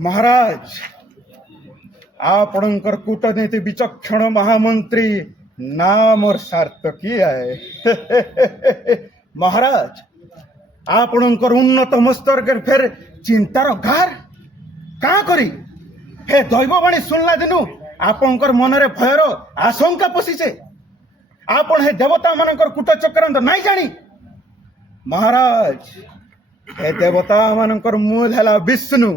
महाराज आपणकर कूटनीति विचक्षण महामंत्री नाम और सार्थकी है। महाराज आपणकर उन्नत मस्तक फिर चिंतार गार का करी हे दैववाणी शुणला दिनु आपणकर मनरे भयर आशंका पशिचे आपण हे देवता मानकर कूट चक्रांत नहीं जानी। महाराज हे देवता मानकर मूल है विष्णु,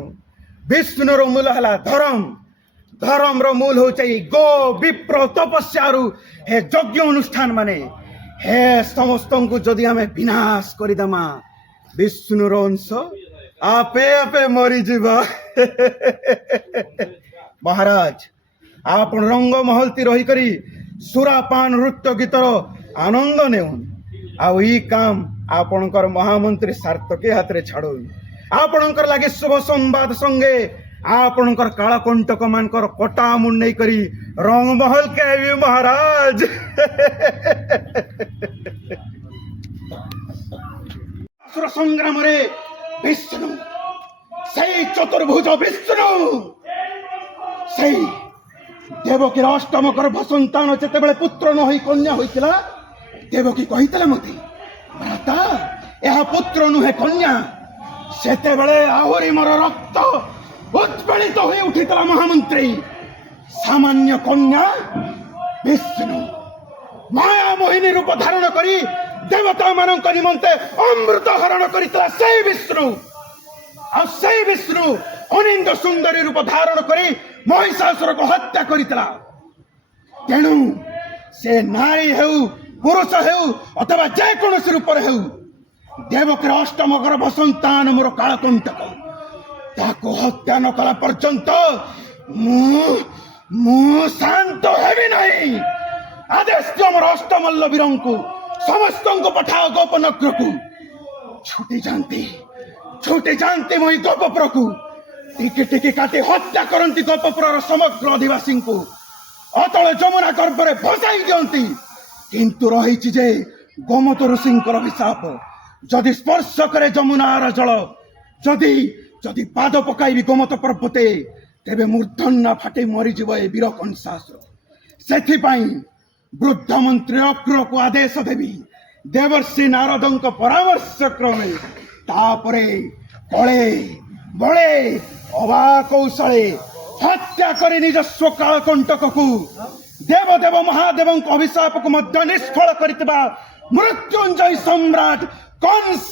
विष्णुर मूल है धर्म, धर्म रो मूल हो गो विप्र तपस्यारु हे यज्ञ अनुष्ठान माने हे समस्त को जदि आम विनाश करदेमा विष्णुर अंश आपे आपे मरी जीवा। महाराज आप रंग महलती रही करी सुरापान नृत्य गीतर आनंद नेउन आउ ई काम आपणकर महामंत्री सार्थकी हाथ रे छाड़ुन। आपणकर लागे शुभ संवाद संगे आपणकर कालकंटक मानकर कटा मुंडई करी रंग महल के आइबे महाराज। असुर संग्राम रे विष्णु सही चतुर्भुज विष्णु सही देवकी अष्टम गर्भ संतान जेते बेले पुत्र न होई कन्या होइतिला देवकी कहितले मते भ्राता यह पुत्र नुहे कन्या सेते बेले आहुरी मोर रक्त उत्पीड़ित हो उठितला महामंत्री सामान्य कन्या विष्णु माया मोहिनी रूप धारण करी देवता मानक निमंते अमृत हरण करितला से विष्णु आ से विष्णु अनिंद सुंदरी रूप धारण करी महिषासुर को हत्या करितला। तेणु से नारी हेउ पुरुष हेउ अथवा जे कोनोसी रूप हेउ देवकी अष्टम गर्भ संतान मोर कालकंटक ताको हत्या न कला पर्यंत मु शांत हेबी नहीं। आदेश दियो मोर अष्टमल्ल वीरंकु समस्त को पठाओ गोपनगर को छुटी जानती मोई गोपपुर को टिके टिके काटी हत्या करती गोपपुर समग्र आदिवासी को अतल जमुना गर्भरे भसाई दियंती। किंतु रही जे गोमत ऋषिंकर अभिशाप जदि स्पर्श करे जमुनार जल जदि जदि पाद पकाइबी गोमत पर्वते तेबे मूर्धन्य फाटी मरीजिव ए वीर कंसासुर। सेथिपाई वृद्ध मंत्री अक्रूर को आदेश देवी देवर्षि नारदंक परामर्श क्रमे तापरे कले बले अबाकौशले हत्या करी निजस्व कालकंटक को देवदेव महादेव अभिशाप को मध्य निष्फल करितबा मृत्युंजय सम्राट कंस।